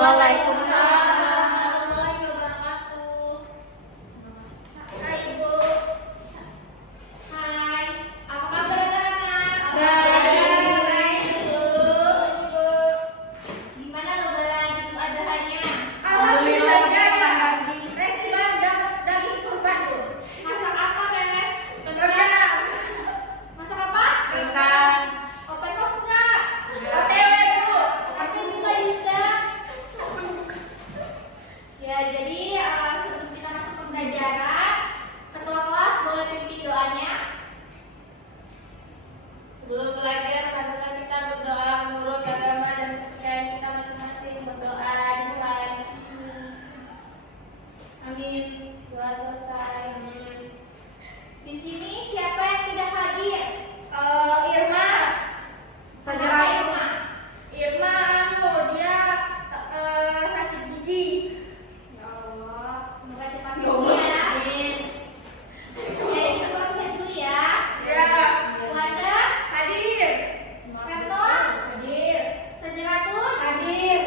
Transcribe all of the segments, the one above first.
Waalaikumsalam. warahmatullahi wabarakatuh. Hai Ibu. Hai, apa kabar anak-anak? Baik. Ibu. Gimana lebaran Idul Adha-nya? Alhamdulillah. Festival daging kurban tuh. Masak apa, Res? Rendang. Masak apa? Tentang Open house nggak? OTW Bu. Tapi juga Yuda. Ya, jadi sebelum kita masuk pembelajaran, ketua kelas boleh pimpin doanya. Sebelum belajar, marilah kita berdoa menurut agama dan kepercayaan kita masing-masing. Berdoa dimulai. Amin. Doa selesai. Di sini siapa yang tidak hadir? Irma. Kenapa Irma? Irma dia sakit gigi. Ya Allah, semoga cepat sembuh ya. Ya, Ibu absen dulu ya. Ya. Wanda, Hadir. Reto, Hadir. Sejeratun, hadir.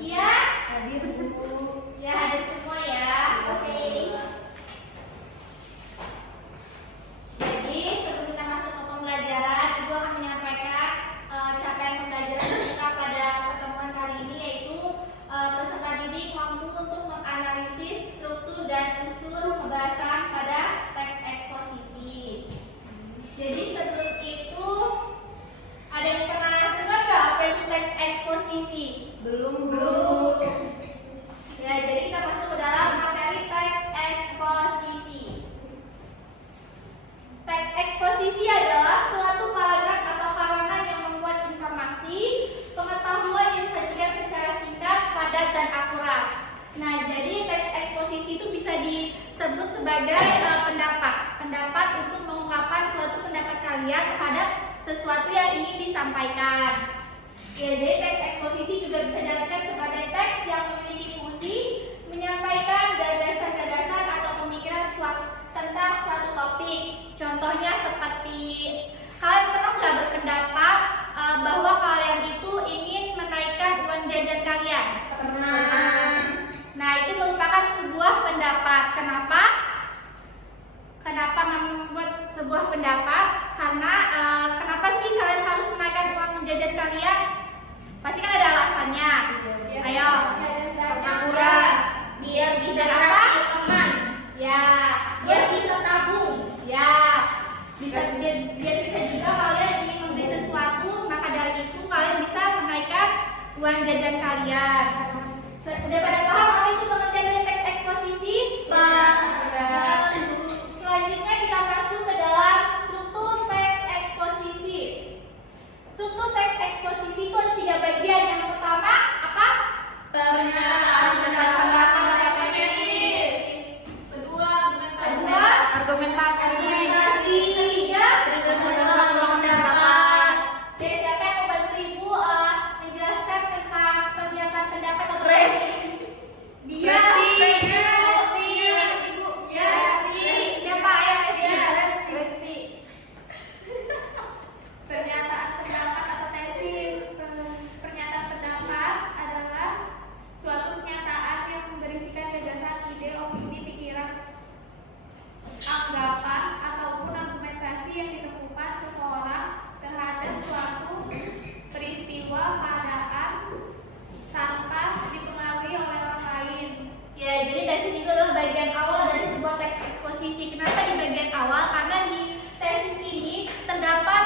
Tias, hadir Bu. ya hadir semua ya. Oke. Jadi sebelum kita masuk ke pembelajaran, Ibu akan menyampaikan capaian pembelajaran kita pada pertemuan kali ini, yaitu peserta didik mampu untuk menganalisis struktur dan unsur pembahasan pada teks eksposisi. Jadi sebelum itu, ada yang pernah dengar nggak apa itu teks eksposisi? Belum. Ya, jadi kita masuk ke dalam materi teks eksposisi. Teks eksposisi adalah suatu paragraf atau halaman yang memuat informasi, pengetahuan yang disajikan secara singkat, padat, dan akurat. Nah, jadi teks eksposisi itu bisa disebut sebagai pendapat untuk mengungkapkan suatu pendapat kalian terhadap sesuatu yang ingin disampaikan. Ya, jadi teks eksposisi juga bisa diartikan sebagai teks yang memiliki fungsi menyampaikan gagasan-gagasan atau pemikiran tentang suatu topik. Contohnya seperti kalian pernah nggak berpendapat bahwa kalian itu ingin menaikkan uang jajan kalian? Pernah. Nah, itu merupakan sebuah pendapat. Kenapa membuat sebuah pendapat? Karena kenapa sih kalian harus menaikkan uang jajan kalian? Pasti kan ada alasannya. Ayo. Ya. Biar bisa Bisa apa? dapat teman. Ya, Biar bisa tabung. ya. Biar bisa juga kalian ingin membeli sesuatu, maka dari itu kalian bisa menaikkan uang jajan kalian. Udah pada paham apa itu pengertian dari teks eksposisi? Selanjutnya kita masuk ke dalam struktur teks eksposisi. Struktur teks eksposisi itu ada 3 bagian. Yang pertama apa? Pernyataan pendapat tesis. Kedua, Kedua, Argumentasi. argumentasi. Ketiga, Pendapat. Oke, siapa yang mau bantu Ibu menjelaskan tentang pernyataan pendapat atau Pres. Dia. Resti. Ibu. Ya. Siapa ayah Resti? Resti. pernyataan pendapat atau tesis. Pernyataan pendapat adalah suatu pernyataan yang berisikan gagasan, ide, opini, pikiran, anggapan, ataupun argumentasi yang ditemukan seseorang terhadap suatu peristiwa, keadaan tanpa dipengaruhi oleh orang lain. Ya, jadi tesis itu adalah bagian awal dari sebuah teks eksposisi. Kenapa di bagian awal? Karena di tesis ini terdapat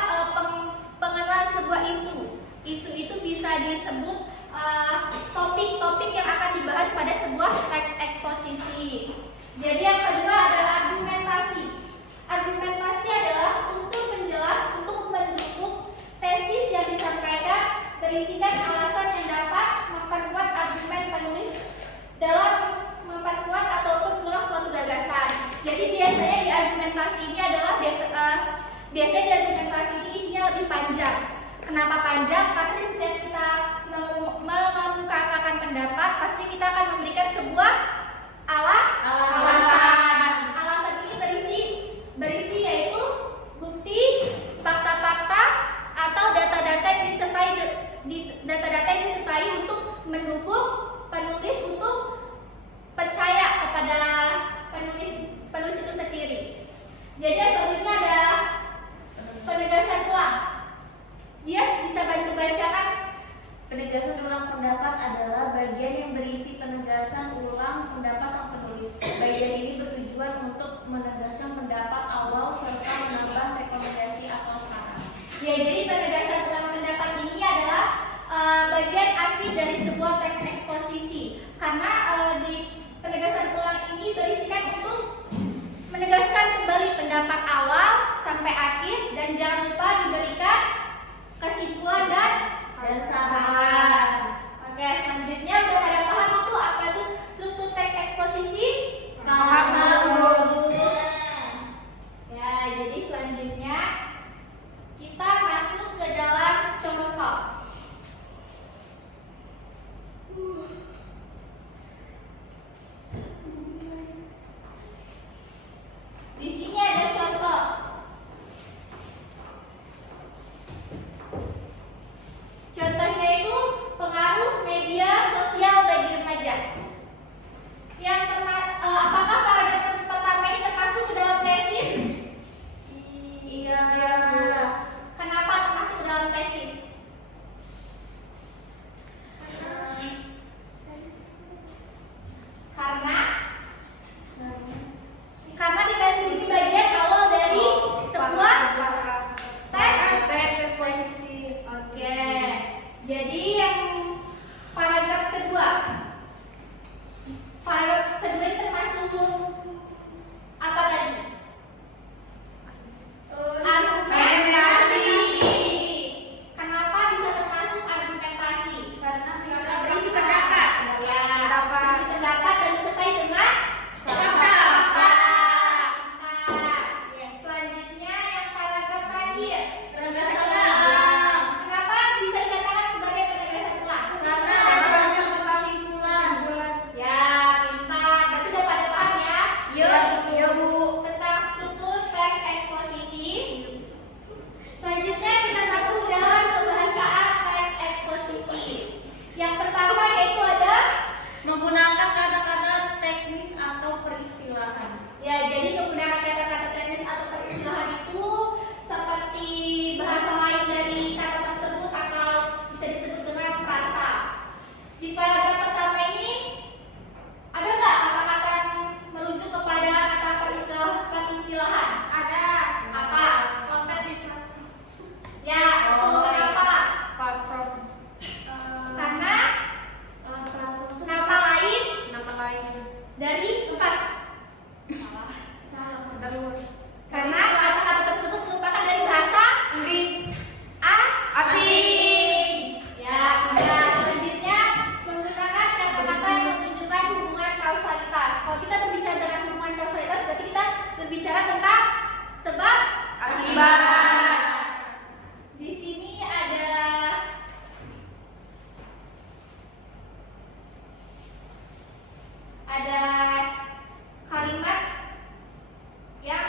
pengenalan sebuah isu. Isu itu bisa disebut topik-topik yang akan dibahas pada sebuah teks eksposisi. Jadi yang kedua adalah argumentasi. Argumentasi adalah unsur penjelas untuk mendukung tesis yang disampaikan, berisikan alasan yang dapat memperkuat argumen penulis dalam memperkuat ataupun menolak suatu gagasan. Jadi biasanya di argumentasi ini adalah biasanya di argumentasi ini isinya lebih panjang. Kenapa panjang? Karena setiap kita mengemukakan pendapat, pasti kita akan memberikan sebuah alasan. Alasan ini berisi yaitu bukti, fakta-fakta, atau data-data yang disertai untuk mendukung penulis untuk percaya kepada penulis itu sendiri. Jadi yang selanjutnya ada penegasan ulang. Dia bisa bantu bacakan. Penegasan ulang pendapat adalah bagian yang berisi penegasan ulang pendapat sang penulis. Bagian ini bertujuan untuk menegaskan pendapat awal serta menambah rekomendasi atau saran. Ya, jadi penegasan ulang pendapat ini adalah bagian akhir dari sebuah teks eksposisi. Karena di penegasan ulang ini berisikan untuk menegaskan kembali pendapat awal sampai akhir dan jangan lupa diberikan kesimpulan dan saran. Oke, selanjutnya udah pada paham itu apa itu struktur teks eksposisi? Paham, Bu. Ya, jadi selanjutnya kita masuk ke dalam contoh. Di sini ada contoh. Contohnya itu pengaruh media sosial bagi remaja. Apakah paragraf pertama ini termasuk ke dalam tesis? Iya. Kenapa termasuk ke dalam tesis? Karena di tesis ini bagian awal dari sebuah teks eksposisi. Oke, jadi yang paragraf kedua ini termasuk apa tadi? Argumentasi. Kenapa bisa termasuk argumentasi? Karena Berisi pendapat. Ya, berisi pendapat dan disertai dengan fakta. Selanjutnya yang paragraf terakhir. Penegasan ulang. Kenapa bisa dikatakan sebagai penegasan ulang? Karena ada kesimpulan. Ya, pintar. Berarti udah pada paham ya? Iya, Bu. Tentang struktur teks eksposisi. Selanjutnya kita masuk dalam pembahasan teks eksposisi. Yang pertama yaitu ada Menggunakan kata-kata teknis atau peristilahan. ya, jadi menggunakan kata-kata teknis atau peristilahan itu seperti bahasa lain dari kata tersebut atau bisa disebut dengan frasa. Di paragraf pertama ini ada nggak kata-kata yang merujuk kepada kata peristilahan? ada Apa? konten di Ya, betul. Kenapa? Platform. Karena nama lain Nama lain. dari tempat. Terus. Karena kata-kata tersebut merupakan dari bahasa Inggris. asing. Ya, kemudian selanjutnya menggunakan kata-kata yang menunjukkan hubungan kausalitas. Kalau kita berbicara dengan hubungan kausalitas, berarti kita berbicara tentang sebab Akibat. Di sini ada kalimat yang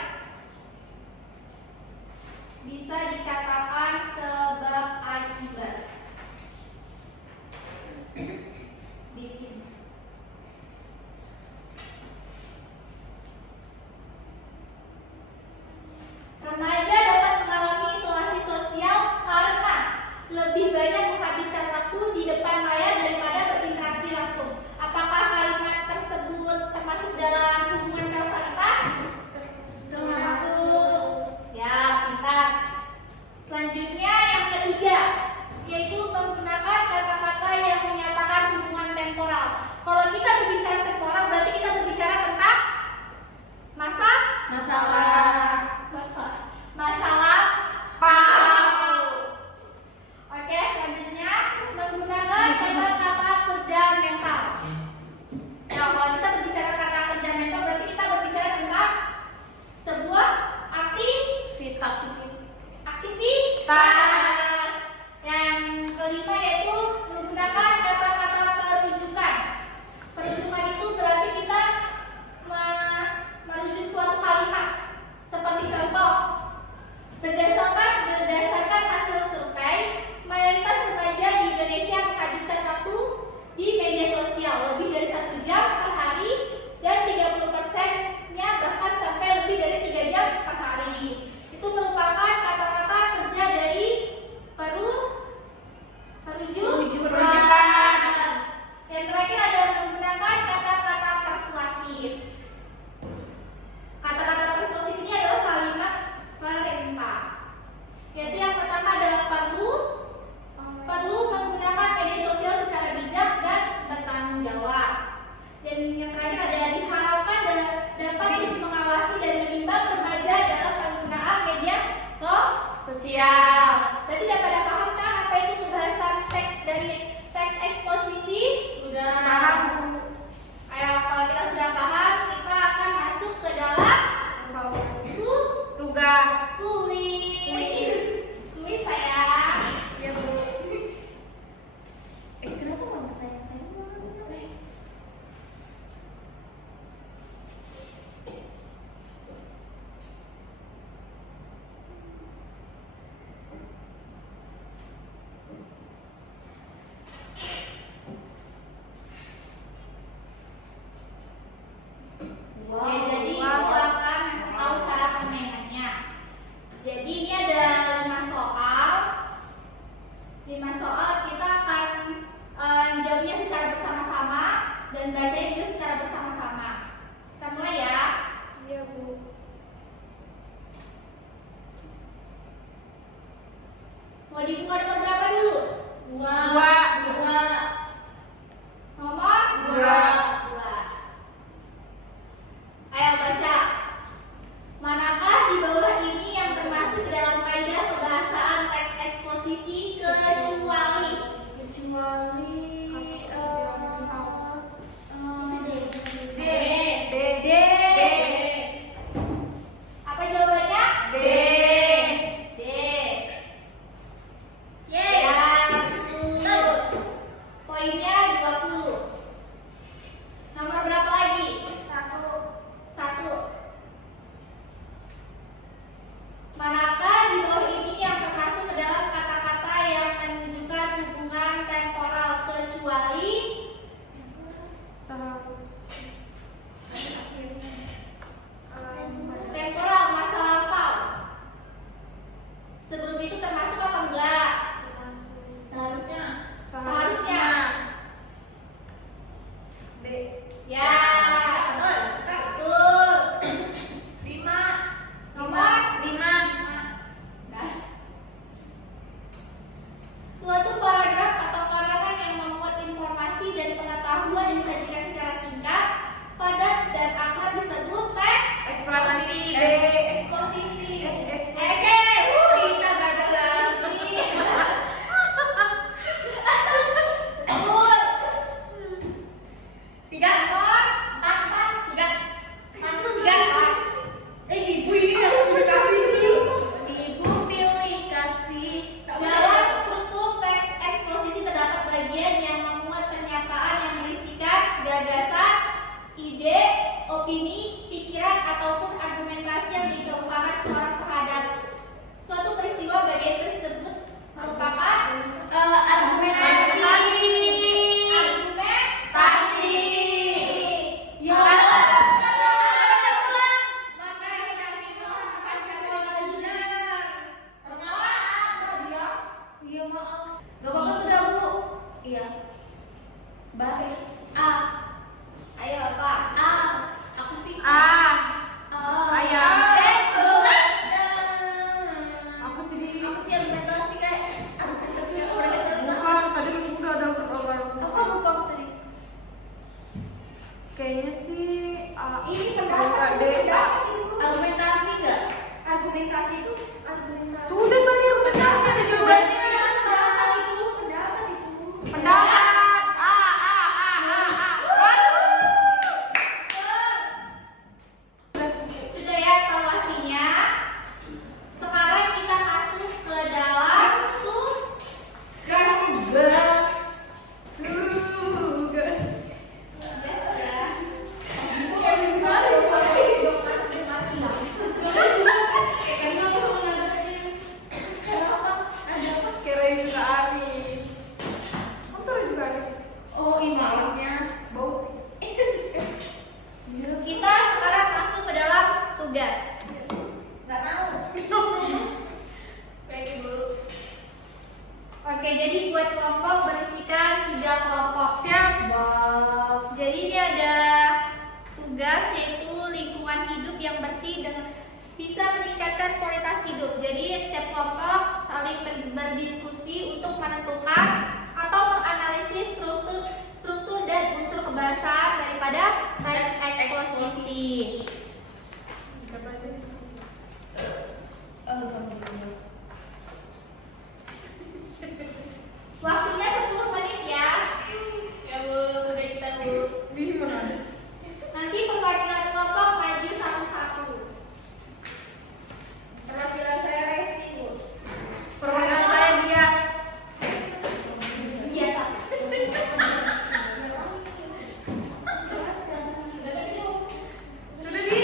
bisa dikatakan sebab akibat. Di sini. Remaja dapat mengalami isolasi sosial karena lebih banyak menghabiskan waktu di depan layar daripada berinteraksi langsung. Apakah kalimat tersebut termasuk dalam hubungan kausalitas? Termasuk. Ya, pintar. Selanjutnya yang ketiga, yaitu menggunakan kata-kata yang menyatakan hubungan temporal. Kalau kita berbicara temporal, berarti kita berbicara tentang masalah Oke, selanjutnya menggunakan kata-kata kerja mental. Nah, kalau kita berbicara kata kerja mental, berarti kita berbicara tentang sebuah aktivitas. Yang kelima yaitu menggunakan kata-kata perujukan. Perujukan itu berarti kita merujuk suatu kalimat. Dua. Nomor Dua. 2. Ayo baca. Manakah di bawah ini yang termasuk dalam kaidah pembahasan teks eksposisi kecuali? Apa jawabannya? D. Ya, betul. Poinnya 20. Nomor berapa lagi? 1. Manakah di bawah ini yang termasuk ke dalam kata-kata yang menunjukkan hubungan temporal kecuali? Temporal, masa lampau. Sebelum itu termasuk apa enggak? Seharusnya. Ya, betul. Nomor 5. Suatu paragraf atau karangan yang memuat informasi dan pengetahuan yang disajikan secara singkat, padat dan akrab disebut teks Eksplorasi. Eksposisi. Betul. 3. Nomor 4. Ibu ini yang publikasi itu. Ibu pilih kasih. dalam struktur teks eksposisi terdapat bagian yang memuat pernyataan yang berisikan gagasan, ide, opini, pikiran ataupun argumentasi yang dikemukakan seorang terhadap suatu peristiwa. Bagian tersebut merupakan Argumentasi. argumentasi. Ya. Iya maaf. Gak apa-apa sudah Bu. Iya. Bas. A. Ayo apa? A. Aku sih. Ayam. Aku sih argumentasi kayak argumentasi orang. Bukan, tadi udah ada Aku lupa tadi. kayaknya sih Ini enggak pendapat. deh. Argumentasi enggak? Argumentasi itu argumentasi. Sudah tadi argumentasi ada jawabannya. Pendapat itu. Pendapat. Sudah ya evaluasinya. Sekarang kita masuk ke dalam tugas ya. Kirain juga Anis. Kamu tuh juga Anis. Oh, ini malesnya. Bau. Kita sekarang masuk ke dalam tugas. Nggak tahu. Baik Ibu. Oke, jadi buat kelompok berisikan 3 kelompok. Siap. Jadi ini ada tugas yaitu lingkungan hidup yang bersih dengan bisa meningkatkan kualitas hidup. Jadi setiap kelompok saling berdiskusi untuk menentukan atau menganalisis struktur dan unsur kebahasaan daripada teks eksposisi. Waktunya 10 menit ya. Ya Bu, sudah kita Bu. Gimana? Nanti perwakilan kelompok maju satu-satu. Perwakilan saya Resti, Bu. Perwakilan saya Dias. Biasa. Sudah Dias.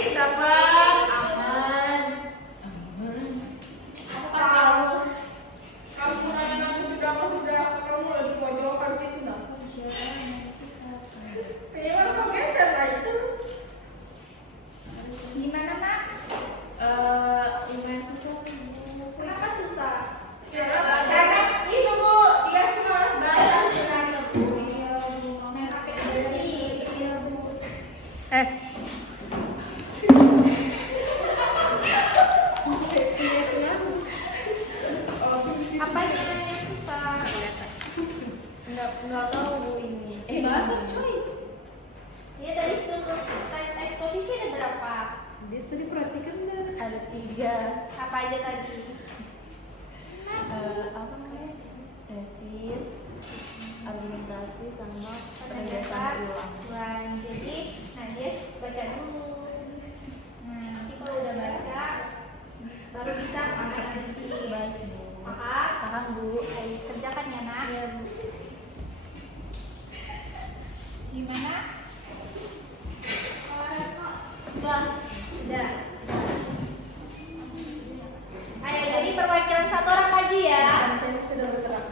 nggak tahu ini. Bahasa coy. Ini tadi struktur teks eksposisi ada berapa? Dia tadi perhatikan nggak? Ada 3. Apa aja tadi? Apa namanya? Tesis, argumentasi sama penegasan Penegasan ulang. ulang. Jadi, nah dia baca dulu. Nah, nanti kalau udah baca, baru bisa analisis. Baik, Bu. Paham? Paham, Bu. Ayo kerjakan ya nak. Iya, Bu. Gimana? Udah. Udah. Ayo jadi perwakilan satu orang lagi ya. Saya sudah bergerak.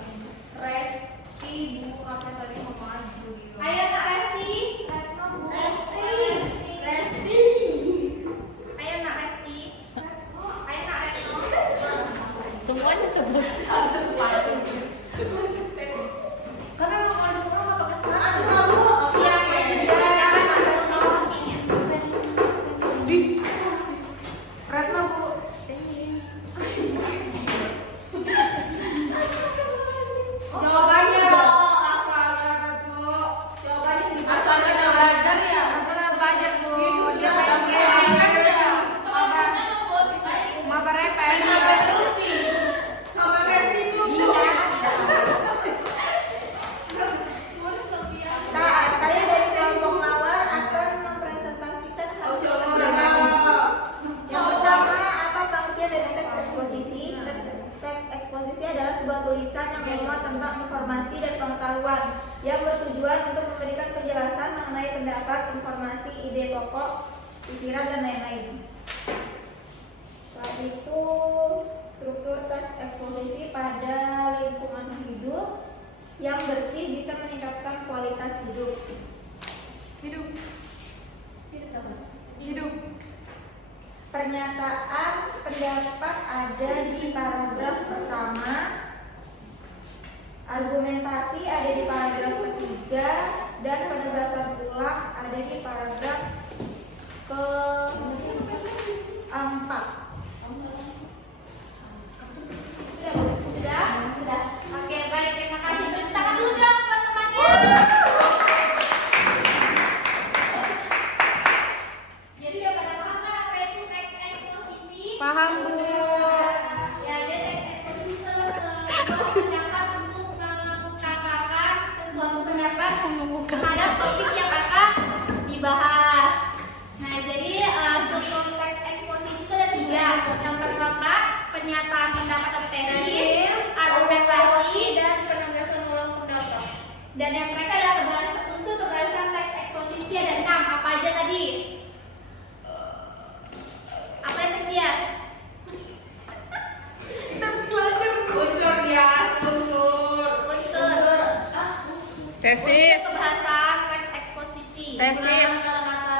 Resti, Bu, apa tadi mau maju gitu. Ayo Nak Resti. Retno, Bu. Resti. Ayo Nak Resti. Ayo Nak Retno. Semuanya sebut. Karena mau maju semua nggak pakai sepatu. Iya, jangan masuk nomornya. Retno, Bu. Jawabannya apa Bu? Jawabannya di Asalnya udah belajar ya. Udah belajar, Bu. Itu Dia udah pengen belajar ya. Mama repet. Kenapa terus sih? Sama versi itu. Nah, saya dari kelompok mawar akan mempresentasikan hasil kerjaan. Yang pertama, apa pengertian dari teks eksposisi? Teks eksposisi adalah sebuah tulisan yang memuat tentang informasi dan pengetahuan yang bertujuan untuk memberikan penjelasan mengenai pendapat, informasi, ide pokok, pikiran, dan lain-lain. Setelah itu, struktur teks eksposisi pada lingkungan hidup yang bersih bisa meningkatkan kualitas hidup. Hidup. Pernyataan pendapat ada di paragraf pertama, argumentasi ada di paragraf ketiga, dan penegasan ulang ada di paragraf keempat. Sudah? Sudah. Oke, baik. Terima kasih. Tepuk tangan dulu dong teman-temannya. Jadi udah pada paham kan apa itu teks eksposisi? Paham, Bu. Ya, jadi teks eksposisi itu sebuah pendapat untuk mengemukakan sesuatu pendapat terhadap topik yang akan dibahas. Nah, jadi struktur teks eksposisi itu ada 3. Yang pertama, pernyataan pendapat atau tesis, argumentasi, Dan penegasan ulang pendapat. dan yang mereka adalah unsur kebahasan teks eksposisi ada 6. Apa aja tadi? Apa yang terbias? Kita belajar unsur ya, unsur. Unsur Tesis. kebahasan teks eksposisi. Tesis. Kata-kata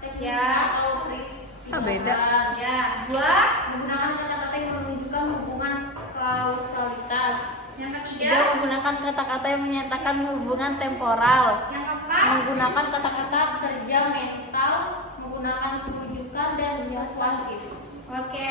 teknis Ya. atau pris. Ah, beda. Ya, 2. Menggunakan kata-kata yang menunjukkan hubungan kausalitas. Yang 3. ketiga, Menggunakan kata-kata yang menyatakan hubungan temporal. yang keempat, Menggunakan kata-kata kerja mental, menggunakan penunjukan dan persuasif. oke.